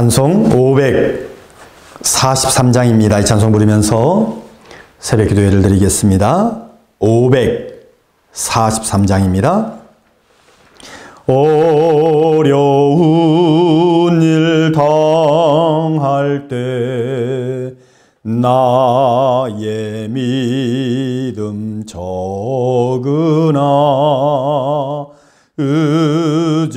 찬송 543장입니다. 이 찬송 부르면서 새벽 기도회를 드리겠습니다. 543장입니다. 어려운 일 당할 때 나의 믿음 적으나 의지하는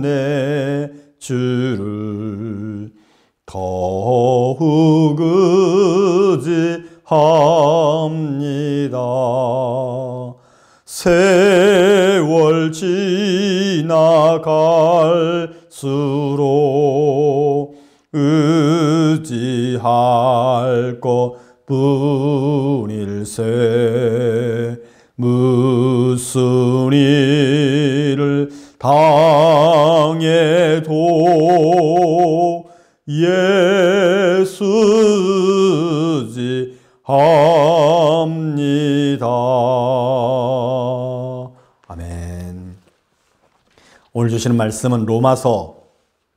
내 주를 더욱 의지합니다. 세월 지나갈수록 의지할 것뿐일세. 무슨 일을 당해도 예수 의지합니다. 아멘. 오늘 주시는 말씀은 로마서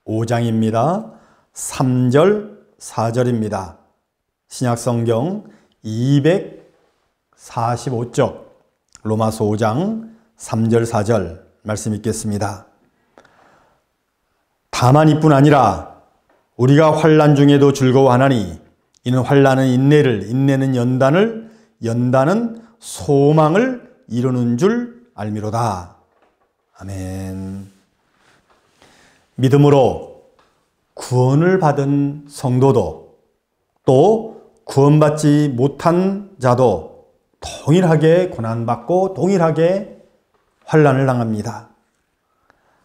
5장입니다. 3절, 4절입니다. 신약성경 245쪽 로마서 5장 3절, 4절 말씀 읽겠습니다. 다만 이뿐 아니라 우리가 환난 중에도 즐거워하나니 이는 환난은 인내를, 인내는 연단을, 연단은 소망을 이루는 줄 알미로다. 아멘. 믿음으로 구원을 받은 성도도 또 구원받지 못한 자도 동일하게 고난받고 동일하게 환난을 당합니다.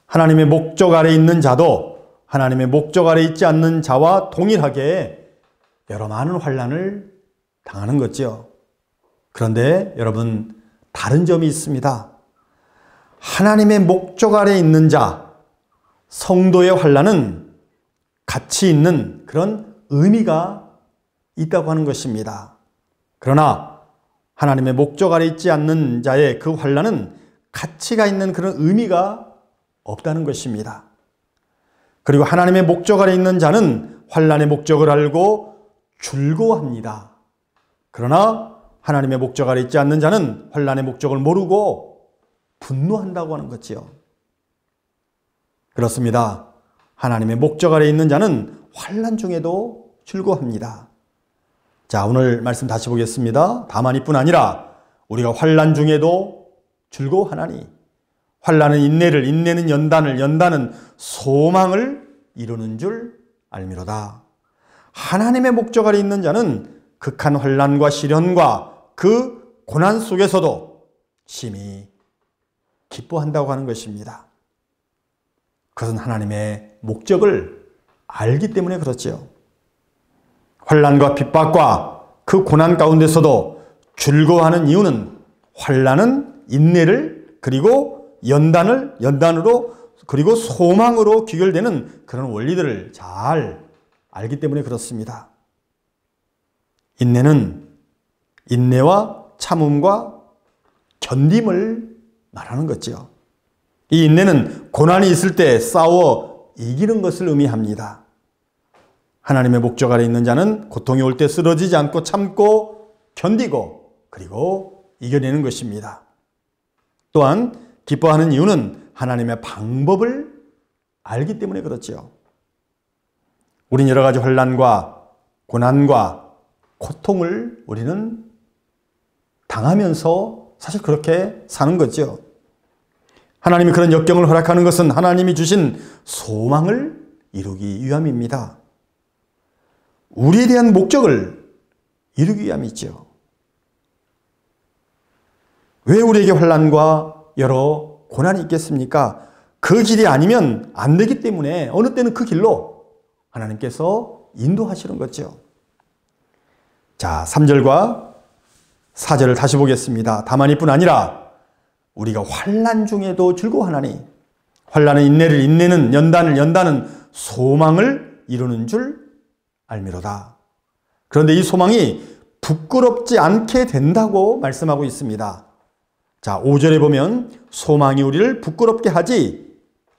하나님의 목적 아래 있는 자도 하나님의 목적 아래 있지 않는 자와 동일하게 여러 많은 환난을 당하는 거죠. 그런데 여러분, 다른 점이 있습니다. 하나님의 목적 아래 있는 자, 성도의 환난은 가치 있는 그런 의미가 있다고 하는 것입니다. 그러나 하나님의 목적 아래 있지 않는 자의 그 환난은 가치가 있는 그런 의미가 없다는 것입니다. 그리고 하나님의 목적 아래 있는 자는 환난의 목적을 알고 즐거워합니다. 그러나 하나님의 목적 아래 있지 않는 자는 환난의 목적을 모르고 분노한다고 하는 거지요. 그렇습니다. 하나님의 목적 아래 있는 자는 환난 중에도 즐거워합니다. 자, 오늘 말씀 다시 보겠습니다. 다만 이뿐 아니라 우리가 환난 중에도 즐거워하나니 환난은 인내를, 인내는 연단을, 연단은 소망을 이루는 줄 알미로다. 하나님의 목적 아래 있는 자는 극한 환난과 시련과 그 고난 속에서도 심히 기뻐한다고 하는 것입니다. 그것은 하나님의 목적을 알기 때문에 그렇지요. 환난과 핍박과 그 고난 가운데서도 즐거워하는 이유는 환난은 인내를 그리고 연단으로 그리고 소망으로 귀결되는 그런 원리들을 잘 알기 때문에 그렇습니다. 인내는 인내와 참음과 견딤을 말하는 거죠. 이 인내는 고난이 있을 때 싸워 이기는 것을 의미합니다. 하나님의 목적 아래 있는 자는 고통이 올 때 쓰러지지 않고 참고 견디고 그리고 이겨내는 것입니다. 또한 기뻐하는 이유는 하나님의 방법을 알기 때문에 그렇지요. 우린 여러 가지 환난과 고난과 고통을 우리는 당하면서 사실 그렇게 사는 거죠. 하나님이 그런 역경을 허락하는 것은 하나님이 주신 소망을 이루기 위함입니다. 우리에 대한 목적을 이루기 위함이죠. 왜 우리에게 환난과 여러 고난이 있겠습니까? 그 길이 아니면 안 되기 때문에 어느 때는 그 길로 하나님께서 인도하시는 거죠. 자, 3절과 4절을 다시 보겠습니다. 다만 이뿐 아니라 우리가 환난 중에도 즐거워하나니 환난은 인내를, 인내는 연단을, 연단은 소망을 이루는 줄 알미로다. 그런데 이 소망이 부끄럽지 않게 된다고 말씀하고 있습니다. 자, 5절에 보면 소망이 우리를 부끄럽게 하지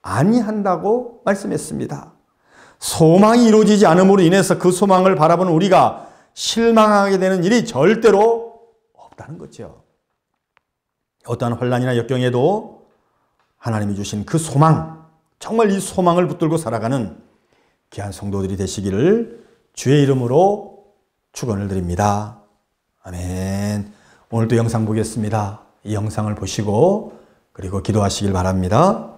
아니한다고 말씀했습니다. 소망이 이루어지지 않음으로 인해서 그 소망을 바라보는 우리가 실망하게 되는 일이 절대로 없다는 거죠. 어떠한 환난이나 역경에도 하나님이 주신 그 소망, 정말 이 소망을 붙들고 살아가는 귀한 성도들이 되시기를 주의 이름으로 축원을 드립니다. 아멘. 오늘도 영상 보겠습니다. 이 영상을 보시고 그리고 기도하시길 바랍니다.